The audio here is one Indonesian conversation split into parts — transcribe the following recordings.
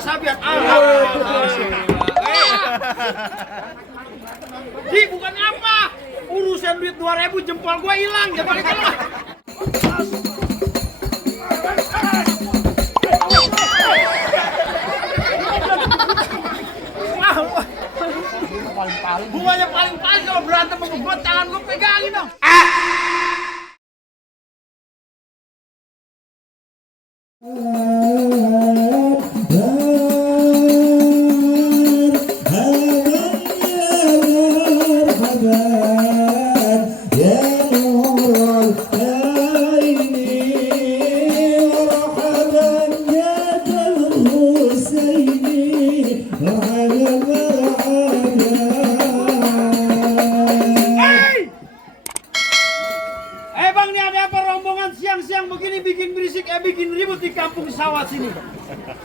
sabian. Di bukan apa? Urusan duit 2.000 jempol gua hilang. Jangan kalah. Bunganya paling kalau berantem sama gua, tangan gua pegangin dong. Bang, ini ada apa rombongan siang-siang begini bikin berisik, bikin ribut di kampung sawah sini?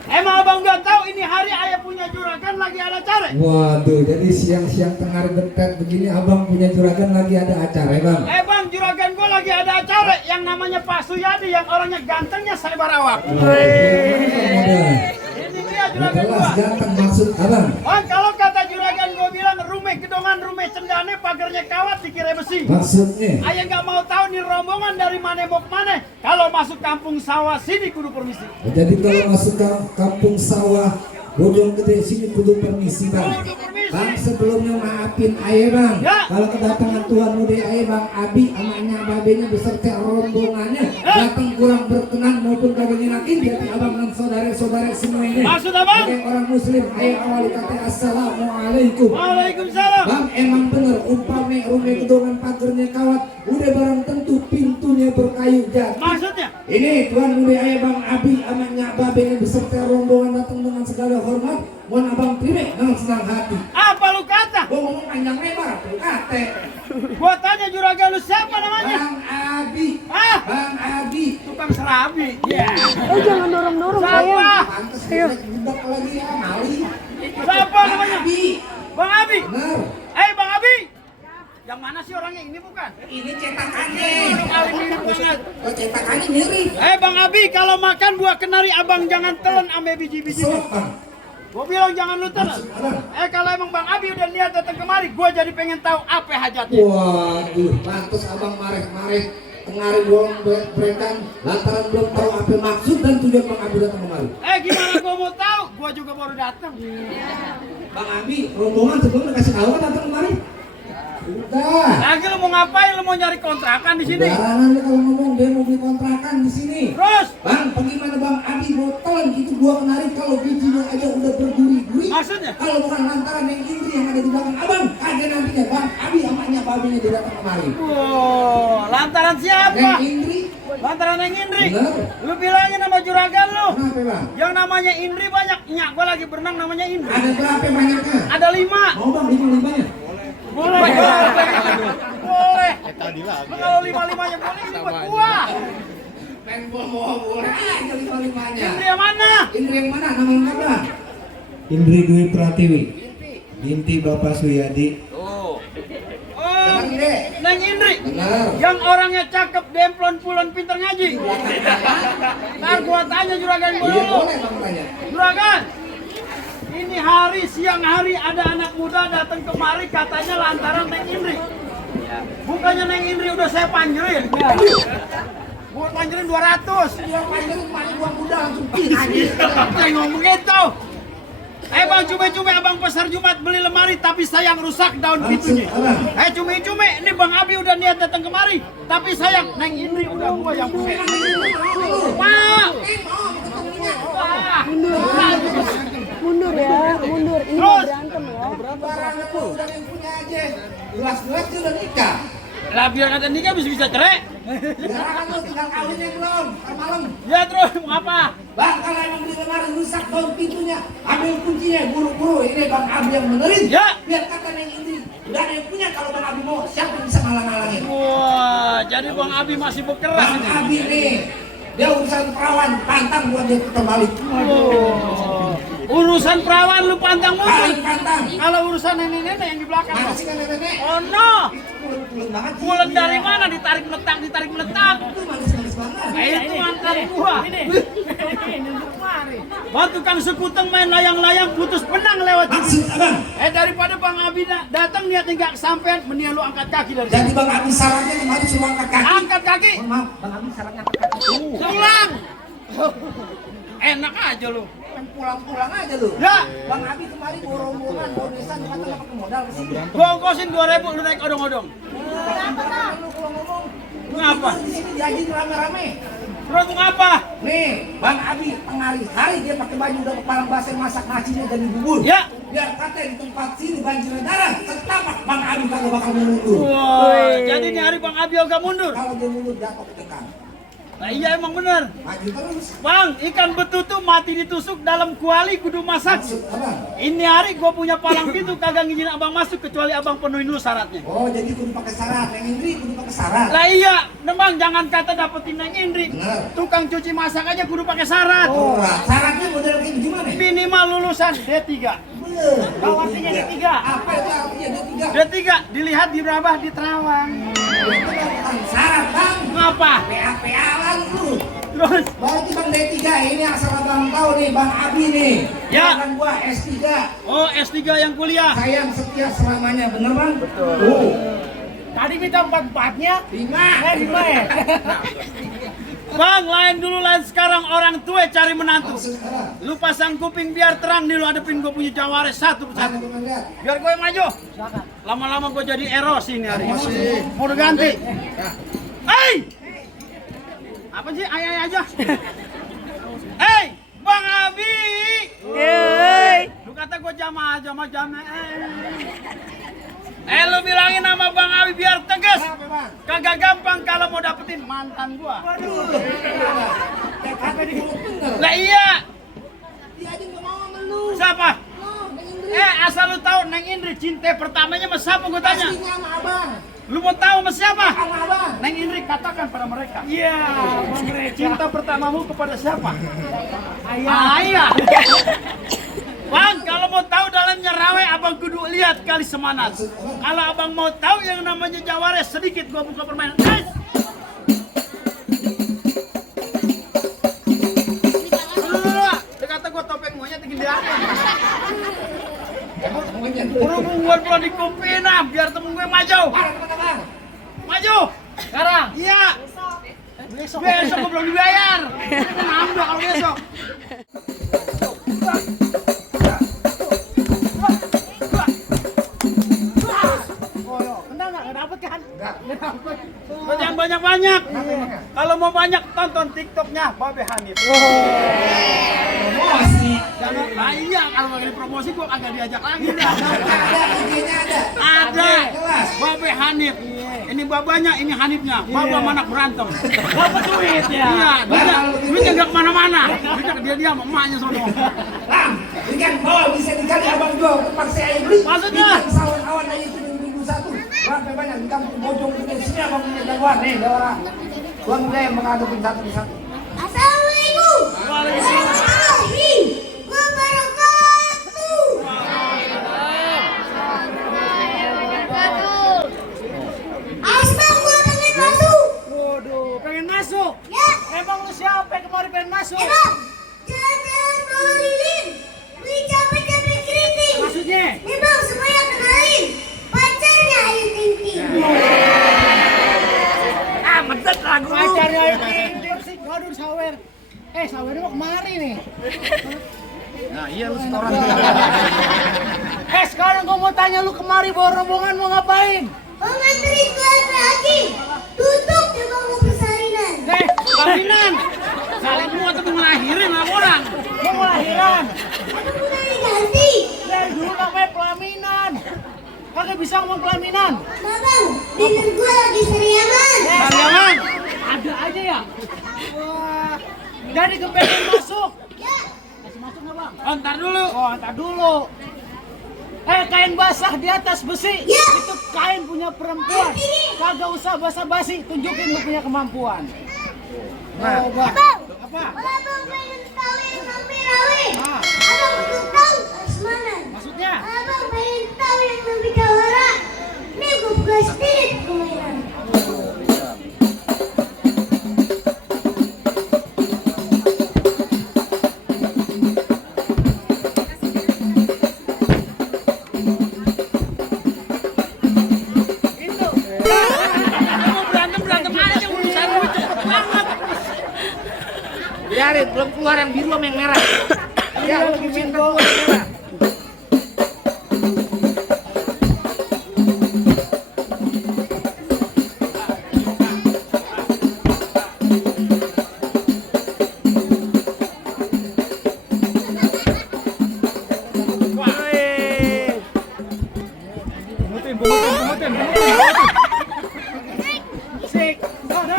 Emang abang nggak tahu ini hari ayah punya juragan lagi ada acara? Waduh, jadi siang-siang tengah bentet begini abang punya juragan lagi ada acara ya bang? Bang, juragan gua lagi ada acara yang namanya Pak Suyadi yang orangnya gantengnya saya barawak. Ini dia juragan gua. Ganteng maksud abang? Bang, kalau kata juragan gua bilang rumah gedongan rumah cendane pagarnya kawat dikira besi. Maksudnya? Ayah nggak mau tahu nih rombongan dari mana mau mana. Kalau masuk kampung sawah sini kudu permisi. Jadi kalau masuk ke kampung sawah Bojong Gede sini kudu permisi bang. Kudu permisi. Bang sebelumnya maafin ayah bang. Ya. Kalau kedatangan Tuhan muda ayah bang Abi anaknya babenya beserta rombongannya datang kurang berkenan maupun kagak nyenakin jadi abang dan saudara-saudara semua ini. Maksud abang? Sebagai orang muslim ayah awali kata assalamualaikum. Waalaikumsalam. Bang emang bener umpame rumah gedongan pagernya kawat udah barang tentu pintunya berkayu jati. Maksudnya? Ini Tuhan mulia ayah bang Abi anaknya babenya beserta rombongan datang dengan segala hormat. Mohon abang terima dengan senang hati. Apa lu kata? Gua ngomong panjang lebar, tuh kate. Gua tanya juragan lu siapa namanya? Bang Abi. Ah, Bang Abi. tukang serabi. Iya. Jangan dorong-dorong saya. Siapa? Pantes jelek budak lagi ya, mali. Siapa Bang namanya? Abi. Bang Abi. Bener. Bang Abi. Yang mana sih orangnya ini bukan? Ini cetakannya. Lu kali mirip banget. Oh cetakannya mirip. Bang Abi, kalau makan buah kenari abang jangan telan ame biji-biji. Sok bang. Gua bilang jangan lu telan. Abang. Kalau emang Bang Abi udah niat datang kemari, gua jadi pengen tahu apa hajatnya. Waduh, pantes abang marek-marek tengari bolong berekan lantaran belum tahu apa maksud dan tujuan Bang Abi datang kemari. Gimana gua mau tahu? Gua juga baru datang. Bang Abi, rombongan sebelum dikasih tahu kan datang kemari? Udah. Lagi lu mau ngapain? Lu mau nyari kontrakan di sini? Barangan lu kalau ngomong dia mau beli kontrakan di sini. Terus? Bang, bagaimana Bang Abi botolan itu gua kenari kalau bijinya aja udah berduri-duri. Maksudnya? Kalau bukan lantaran yang Indri yang ada di belakang abang, kagak nantinya Bang Abi amaknya babinya dia datang kemari. Wow, lantaran siapa? Yang Indri, Lantaran yang Indri. bener. Lu bilangin nama juragan lu. Kenapa Bang? Yang namanya Indri banyak. Nyak, gua lagi berenang namanya Indri. Ada berapa banyaknya? Ada 5. Mau Bang lima-limanya? Boleh. Boleh. Kalau 5-5-nya boleh, ini buat gua. Pengen mau boleh aja lima-limanya. Indri yang mana? Indri yang mana? Nama lengkap Bang? Indri Dwi Pratiwi, binti Bapak Suyadi. Oh, Benar Indri? Neng Indri. Benar. Yang orangnya cakep, demplon, pulen, pinter ngaji. Ntar gua tanya juragan gua Iya dulu. boleh Bang tanya. Juragan, ini siang hari ada anak muda datang kemari katanya lantaran Neng Indri. Bukannya Neng Indri udah saya panjerin. Gua panjerin 200. Dia panjang paling gua muda langsung aja. Saya ngomong gitu. Bang, cumi-cumi abang pasar Jumat beli lemari tapi sayang rusak daun pintunya. Cumi-cumi, ini Bang Abi udah niat datang kemari tapi sayang Neng Indri udah gua yang punya. Pak. Mundur ya, mundur. Ini mau berantem ya. Barang lu udah yang punya aja. Jelas-jelas dia udah nikah. Lah biar kata nikah bisa cerai. Sekarang lu tinggal kawinnya belum? Ntar malam. Ya terus mau apa? Bang, kalau emang beli lemari rusak daun pintunya, ambil kuncinya, buru-buru. Ini Bang Abi yang benerin. Ya. Biar kata Neng Indri, udah ada yang punya. Kalau Bang Abi mau, siapa yang bisa ngalang-ngalangin? Wah, jadi Bang Abi masih berkeras Bang ini. Abi nih, dia urusan perawan, pantang buat dia putar balik. Urusan perawan lu pantang mulu. Balik pantang. Kalau urusan nenek-nenek yang di belakang. Mana sih nenek-nenek? Oh no. Pulen banget. Pulen dari mana? Ditarik meletak. Itu manis-manis banget. Itu mantan gua. Bang tukang sekuteng main layang-layang putus benang lewat Maksud abang, daripada Bang Abi datang niat nggak kesampean, mendingan lu angkat kaki dari jadi sini. bang Abi sarannya kemarin suruh angkat kaki. Angkat kaki. Mohon maaf, bang Abi sarannya angkat kaki. Pulang. Enak aja lu. Pulang-pulang aja lu. Ya, Bang Abi kemarin bawa rombongan, bawa desa, lu kata nggak pakai modal ke sini. gua ongkosin 2.000 lu naik odong-odong. Lu kalau ngomong, Ngapa? di sini diajin rame-rame. Beruntung apa? Nih, Bang Abi hari dia pakai baju udah kepalang basah masak nasinya jadi bubur. Ya. Biar kata di tempat sini banjir darah, setapak Bang Abi kagak bakal mundur. Wah, jadi ini hari Bang Abi agak mundur. Kalau dia mundur jatuh ke depan. Nah iya emang bener. Maju terus. Bang, ikan betutu mati ditusuk dalam kuali kudu masak. Maksud abang. Ini hari gua punya palang pintu kagak ngizinin abang masuk kecuali abang penuhin dulu syaratnya. Oh, jadi kudu pakai syarat. Yang Indri kudu pakai syarat. Lah iya, Bang jangan kata dapetin Neng Indri. Bener. Tukang cuci masak aja kudu pakai syarat. Oh, syaratnya model kayak gimana? Minimal lulusan D3. Tahu artinya D3? Apa itu artinya D3? D3 dilihat di berapa di Terawang. Itu bukan syarat, Bang. Ngapa? PA-PA-an lu. Terus Berarti Bang D3 ini asal abang tahu nih, Bang Abi nih. Ya. Kan gua S3. oh S3 yang kuliah. Sayang setia selamanya, bener Bang? Betul. Tadi minta 4-4-nya. 5. 5 ya. Bang, lain dulu lain sekarang orang tua cari menantu. Maksud apa? Lu pasang kuping biar terang nih lu hadepin gue punya jawares satu persatu. Mana Bang lihat? Biar gue yang maju. Lama-lama gue jadi eros ini hari. Mau diganti. Hei! Apa sih? Ayah aja. Hei, Bang Abi. Yeay. Lu kata gue jamaah. Lu bilangin sama Bang Abi biar tegas. Apa, Bang? Kagak gampang kalau mau dapetin mantan gua. Apa di mulut bener? Lah iya. Dia aja nggak mau sama lu. Siapa? Oh, Neng Indri. Asal lu tahu Neng Indri cinta pertamanya sama siapa gua tanya? Pastinya sama abang. Lu mau tahu sama siapa? Sama abang. Neng Indri katakan pada mereka. Iya, cinta pertamamu kepada siapa? Ayah. Bang, kalau mau tahu dalamnya rawe, abang kudu lihat kali semanas. Kalau abang mau tahu yang namanya jawares, sedikit gua buka permainan. Guys! Dia kata gua topeng monyet tinggi di atas. Berhubung gua belum dikupin, biar temen gue maju. Maju. Sekarang? Iya. Besok gua belum dibayar. Nambah kalau besok. Jangan banyak-banyak. Kalau mau banyak tonton TikToknya Babe Hanif. Promosi. Jangan iya kalau lagi promosi gua kagak diajak lagi. Ada IG-nya ada. Ada. Jelas. Babe Hanif. Ini babanya, ini Hanifnya. Baba mana berantem. Dapat duit ya. Iya, duitnya enggak kemana-mana. Duitnya dia sama emaknya sono. Lam, ikan bawal bisa dikali abang jual tempat saya beli. Maksudnya? Ikan sawan-awan aja itu minggu satu. Berapa banyak di kampung Bojong di sini abang punya jagoan nih, ada orang. Tuan udah yang menghadapin satu persatu. Assalamualaikum warahmatullahi wabarakatuh. Asbang gua pengen masuk. Waduh, pengen masuk. Ya, Emang lu siapa yang kemarin pengen masuk? emang jalan-jalan melilin, beli capek-capek keriting. Maksudnya? Memang supaya kenalin pacarnya Ayu Ting Ting. Betet lagu lu. Pacarnya itu sih, waduh sawer. Sawernya mau kemari nih. Nah, iya lu setoran. Sekarang gua mau tanya lu kemari bawa rombongan mau ngapain? Mau nganterin kelas lagi. Tutup di bangku persalinan. Pelaminan. Salin lu atau mau ngelahirin sama orang? Mau lahiran. Aku udah diganti. Dari dulu namanya pelaminan. Kagak bisa ngomong pelaminan. Babang, bibir gua lagi seriaman. Karyawan. Ada aja ya. Wah. Jadi kepengen masuk. Ya, Kasih masuk nggak bang? Oh, ntar dulu. Oh, ntar dulu. Kain basah di atas besi. Ya. Itu kain punya perempuan. Kagak usah basa-basi, tunjukin lu punya kemampuan. Nah. Bang. Abang. Apa? Kalau abang pengen tahu yang namanya rawe, Ah. abang butuh tahu harus mana. Maksudnya? Abang pengen tahu yang namanya jawara, ini gua buka sedikit permainan. kemarin, belum keluar yang biru sama yang merah. Ya, lu minta gua yang merah.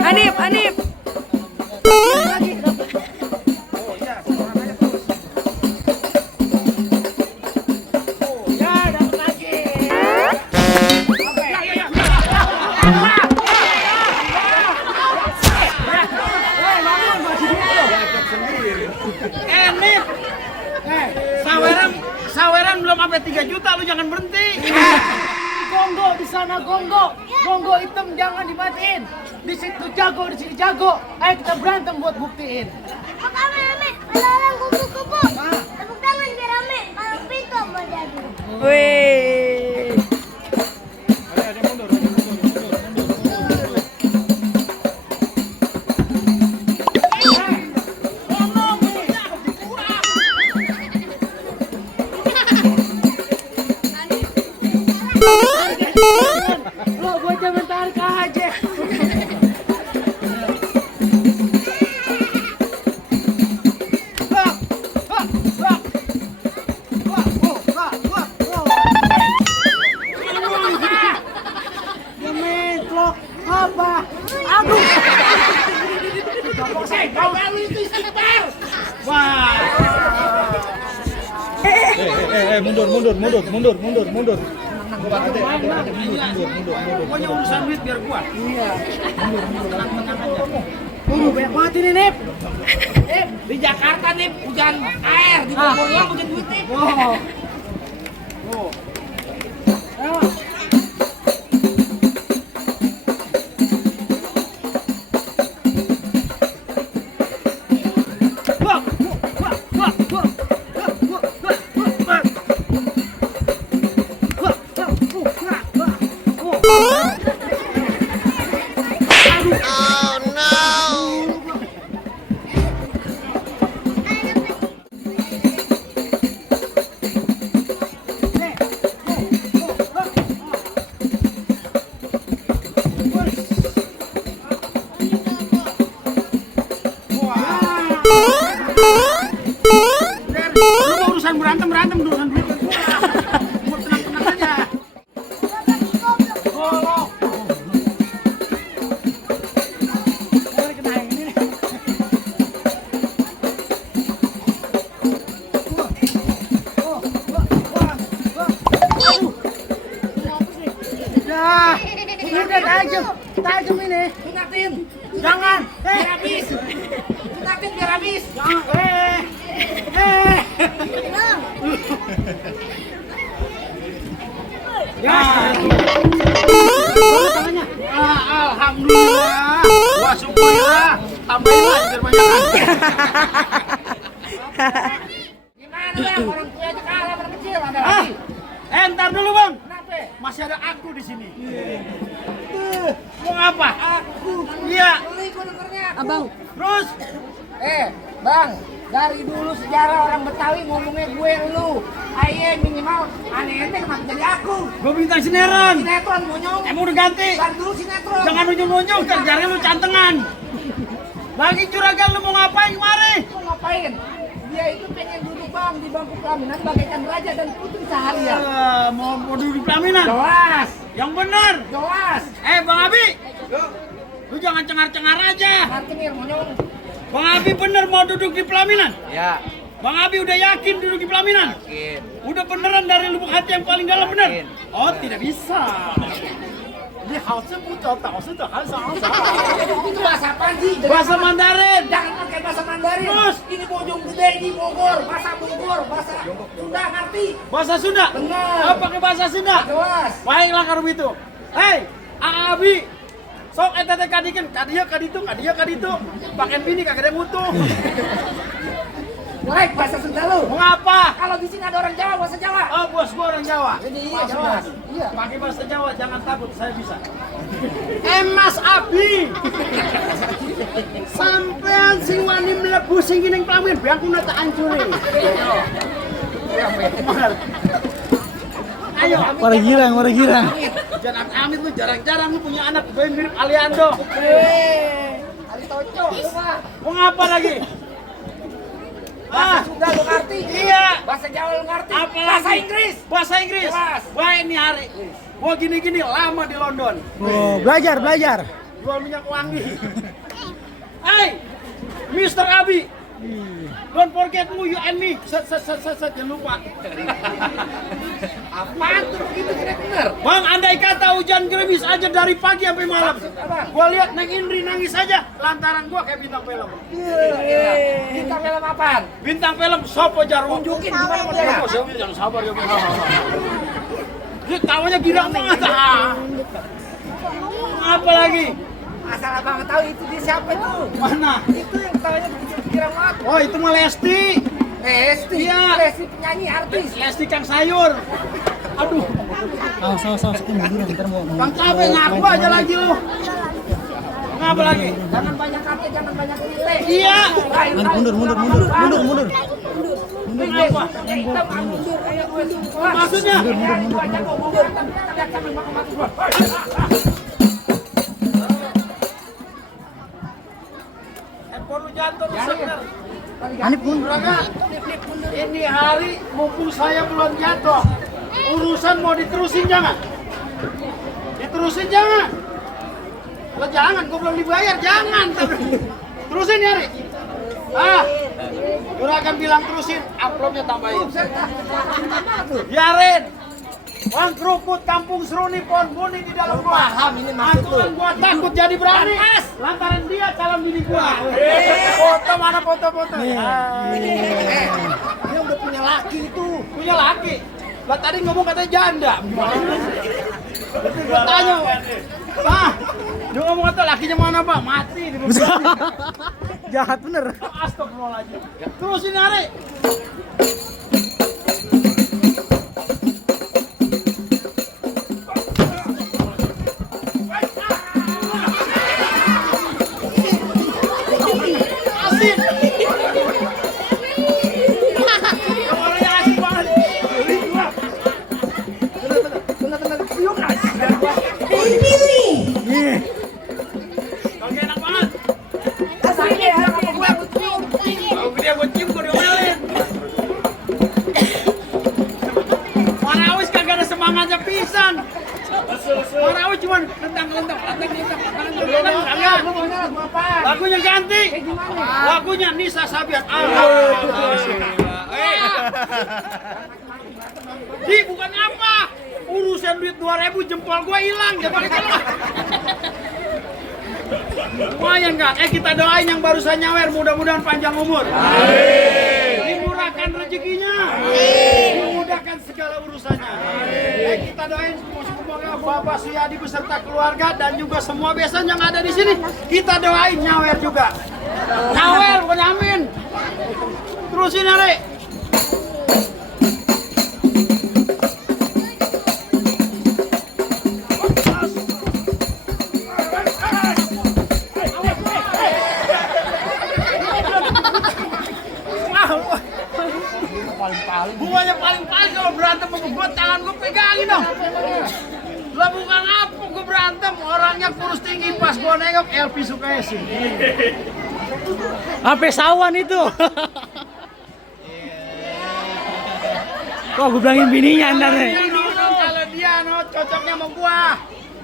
Hanif, Hanif. Nip. Saweran belum sampai 3 juta, lu jangan berhenti. Gonggo di sana, gonggo. Gonggo hitam jangan dimatiin. Di situ jago, di sini jago. Ayo kita berantem buat buktiin. Tepuk tangan rame, orang kupu-kupu. Tepuk tangan biar rame, kalau pintu mau jadi. Wih. Lo gua jangan tarik aja. Gemetlok apa? Aduh. Wah. Mundur. Pokoknya urusan duit biar gua. Waduh, banyak banget ini, Nip. Di Jakarta nih hujan air, di Bogor doang hujan duit nih. Wow. Ayo. Lu mau urusan berantem urusan duit. Mau tenang-tenang aja. Ya, udah tajam ini. Ingatin, Jangan. biar habis. Ingatin biar habis. Ya. Tangannya. Alhamdulillah. Wah, syukurlah. Tambahin lah biar banyakan. Gimana bang, orang tua aja kalah orang kecil ada lagi. Ntar dulu bang. Kenapa? Masih ada aku di sini. Mau ngapa? Aku. Iya. Beli gua dengernya. Abang. Terus. Bang, dari dulu sejarah orang Betawi ngomongnya gue lu. Aye minimal aneh ente kenapa jadi aku? Gue bintang sinetron. Sinetron monyong. Emang udah ganti. Dari dulu sinetron. Jangan nunjuk-nunjuk, terjari lu cantengan. Bagi juragan lu mau ngapain kemari? Mau ngapain? Dia itu pengen duduk bang di bangku pelaminan bagaikan raja dan putri seharian. Mau duduk di pelaminan? Jelas, Yang benar. jelas. Bang Abi. Lu jangan cengar-cengar aja. Markir monyong. Bang Abi bener mau duduk di pelaminan? Ya, Bang Abi udah yakin duduk di pelaminan? yakin. Udah beneran dari lubuk hati yang paling dalam bener? Yakin. Oh, tidak bisa. Ini hausnya butuh, hausnya Itu bahasa apaan sih? bahasa Mandarin. Jangan pakai bahasa Mandarin. Terus? Ini Bojong Gede di Bogor, bahasa Bogor, bahasa Sunda ngerti? Bahasa Sunda? Benar. Oh, pakai bahasa Sunda? Jelas. Baiklah kalau begitu. Hei, Abi. Sok eta teh kadikin, kadieu kaditu, pakeun bini kagak ada mutu. Jelek bahasa Sunda lu. Mengapa? Kalau di sini ada orang Jawa, bahasa Jawa. Oh, bos gua orang Jawa. Ini iya, Mas, jelas. Bos. Iya. Pakai bahasa Jawa, jangan takut, saya bisa. Mas Abi. Sampean sing wani mlebu sing ning pelamin bangkune tak ancuri. Ayo. Para girang. Jangan amit lu, jarang-jarang lu punya anak gue mirip Aliando. Ali Toco, lu mah. Mau ngapa lagi? Bahasa Sunda lu ngerti? Iya. Bahasa Jawa lu ngerti? Apa Bahasa lagi? Inggris? Bahasa Inggris. Jelas. Wah ini hari. Gua gini-gini lama di London. Oh, belajar. Jual minyak wangi. Hey, Mr. Abi. Don't forget you and me. Set, jangan lupa. Apaan tuh begitu tidak benar? Bang, andai kata hujan gerimis aja dari pagi sampai malam. Gua lihat Neng Indri nangis aja lantaran gua kayak bintang film. Bintang film apaan? Bintang film Sopo Jarwo. Tunjukin gimana modelnya. Jangan sabar ya. Dia tawanya girang banget. Apa lagi? Asal abang tahu itu dia siapa tuh? Mana? Itu yang tawanya begitu kira banget. Oh, itu mah Lesti. Lesti, Iya. Lesti penyanyi artis. Lesti Kang Sayur. Aduh, Saus. Bentar mau. Bang capek ngaku aja lagi lu. Ngapa lagi? Jangan banyak kata, jangan banyak nilai. Iya. Mundur. Kenapa? Maksudnya? Handphone lu jatuh rusak. Anip mundur. Ini hari mumpung saya belum jatuh. Urusan mau diterusin jangan? Diterusin jangan? Lo jangan, gue belum dibayar, jangan. Terusin ya, Ri. Juragan bilang terusin, uploadnya tambahin. Biarin. Bang keruput kampung Seruni pohon kuning di dalam gua. Paham ini maksud lu. Gua takut jadi berani. Lantaran dia calon bini gua. Foto mana foto-foto? Dia udah punya laki itu. Punya laki. Lah tadi ngomong katanya janda. Gua tanya. Pak, dia ngomong kata lakinya mana, Pak? Mati di Jahat bener. Astagfirullahaladzim. Terusin Ari. Asin. Kamarnya asin banget. Kagak enak banget. Kalau dia gue cium, gue diomelin. Marawis kagak ada semangatnya pisan. Marawis cuma lentang-lentang. Lagunya ganti. Lagunya Nisa Sabian. Di bukannya apa? Urusan duit 2.000 jempol gue hilang. Jangan kalah. Lumayan kan? Kita doain yang barusan nyawer, mudah-mudahan panjang umur. Dimurahkan rezekinya. Dimudahkan segala urusannya. Kita doain semoga Bapak Suyadi beserta keluarga dan juga semua besan yang ada di sini. Kita doain nyawer juga. Nyawer bukan amin. Terusin ya, Rek. Bukannya paling-paling kalau berantem sama gue, tangan gue pegangin dong. Lah bukan apa gue berantem, orangnya kurus tinggi, pas gue nengok Elvi Sukaisi. Apa sawan itu? Kok gue bilangin bininya ntar nih. Kalau dia cocoknya sama gue,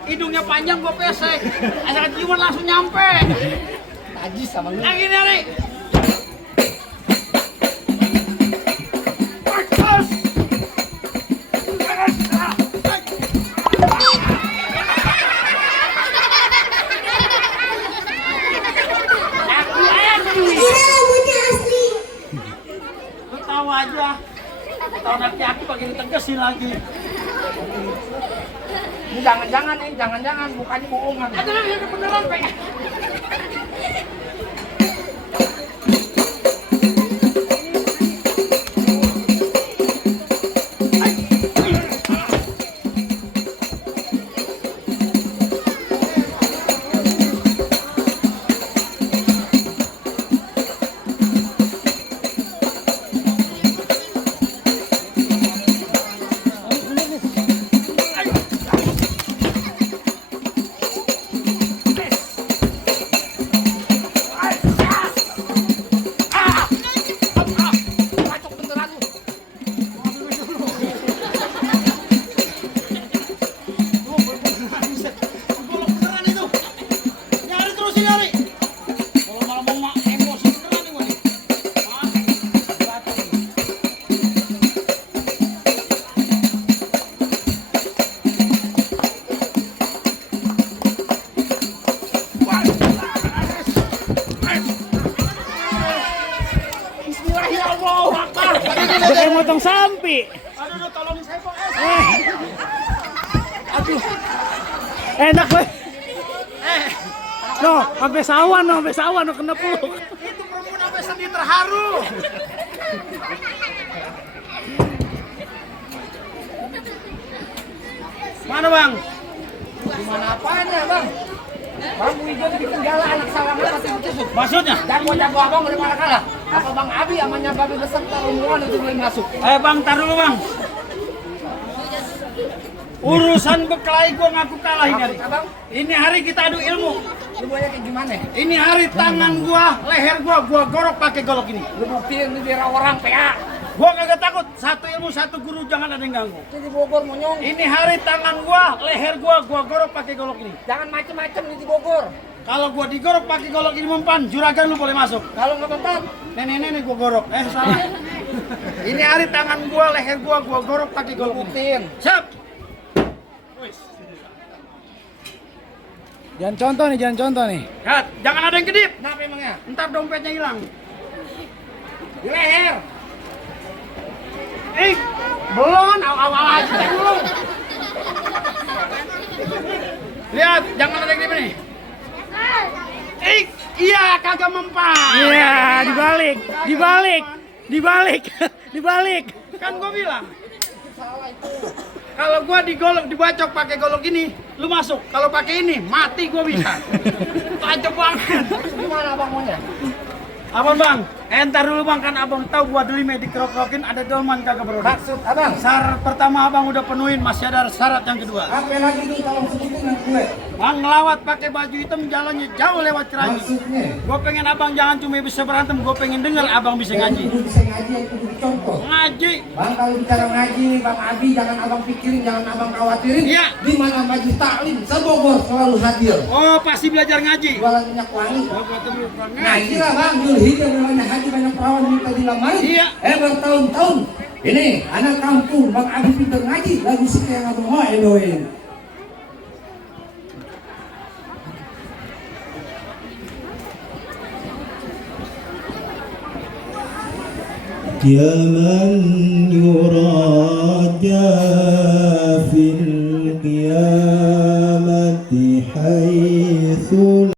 hidungnya panjang gue pesek, asal ciuman langsung nyampe. Najis sama lu. Yang ini nih. Aja, tahu nanti aku pakai tegesin lagi. Ini jangan-jangan bukannya bohongan. Ada lagi yang beneran Pak. motong sampi. Aduh, tolongin saya Bang. Aduh. Enak banget. No, sampai sawan no kena peluk. Itu perempuan sampai sedih terharu. Mana Bang? Gimana apanya bang? Bang Wijon bikin gala anak sawangnya pasti ditusuk. Maksudnya? Jago abang boleh malah kalah. Apa Bang Abi amanya babi beserta rombongan itu boleh masuk? Bang, tar dulu Bang. Urusan berkelahi gua ngaku kalah ini hari. Abang, Ini hari kita adu ilmu. lu banyak kayak gimana? Ini hari tangan gua, leher gua gorok pakai golok ini. Lu buktiin di daerah orang PA. Gua kagak takut. Satu ilmu, satu guru, jangan ada yang ganggu. Ini di Bogor monyong. Ini hari tangan gua, leher gua gorok pakai golok ini. Jangan macem-macem di Bogor. Kalau gua digorok pakai golok ini mempan, juragan lu boleh masuk. Kalau nggak mempan, Nenek gua gorok. Salah. Ini hari tangan gua, leher gua gorok pakai golok ini. buktiin. Siap. Jangan contoh nih. Ya, jangan ada yang kedip. Kenapa emangnya? Ntar dompetnya hilang. Di leher. Belum, awal aja belum. Lihat, jangan ada yang kedip nih. Iya, kagak mempan. Iya, dibalik. Kan gua bilang. Kalau gua digolok, dibacok pakai golok ini, lu masuk. Kalau pakai ini, mati gua bisa. Tajam banget. Gimana abang maunya? Abang Bang, entar dulu Bang, kan abang tahu gua delime dikerok-kerokin ada dolman kagak bro. Maksud abang? Syarat pertama abang udah penuhin, masih ada syarat yang kedua. Apa lagi tuh tolong sebutin dengan gue? Bang ngelawat pakai baju hitam, jalannya jauh lewat Ceraji. Maksudnya? Gua pengen abang jangan cuma bisa berantem, gua pengen denger abang bisa Yang ngaji. kudu bisa ngaji, yang kudu dicontoh. Ngaji. Bang, kalau bicara ngaji, Bang Abi, jangan abang pikirin, jangan abang khawatirin. Iya. Di mana majelis taklim, sebogor selalu hadir. Oh, pasti belajar ngaji. Jualan minyak wangi. Oh, gua tuh lupa Ngaji lah Bang, Zulhijjah namanya haji, banyak perawan minta dilamari. Iya. Bertahun-tahun. Ini anak kampung, Bang Abi pintar ngaji, lagu sih yang abang mau edoin. يا من يراجى في القيامة حيث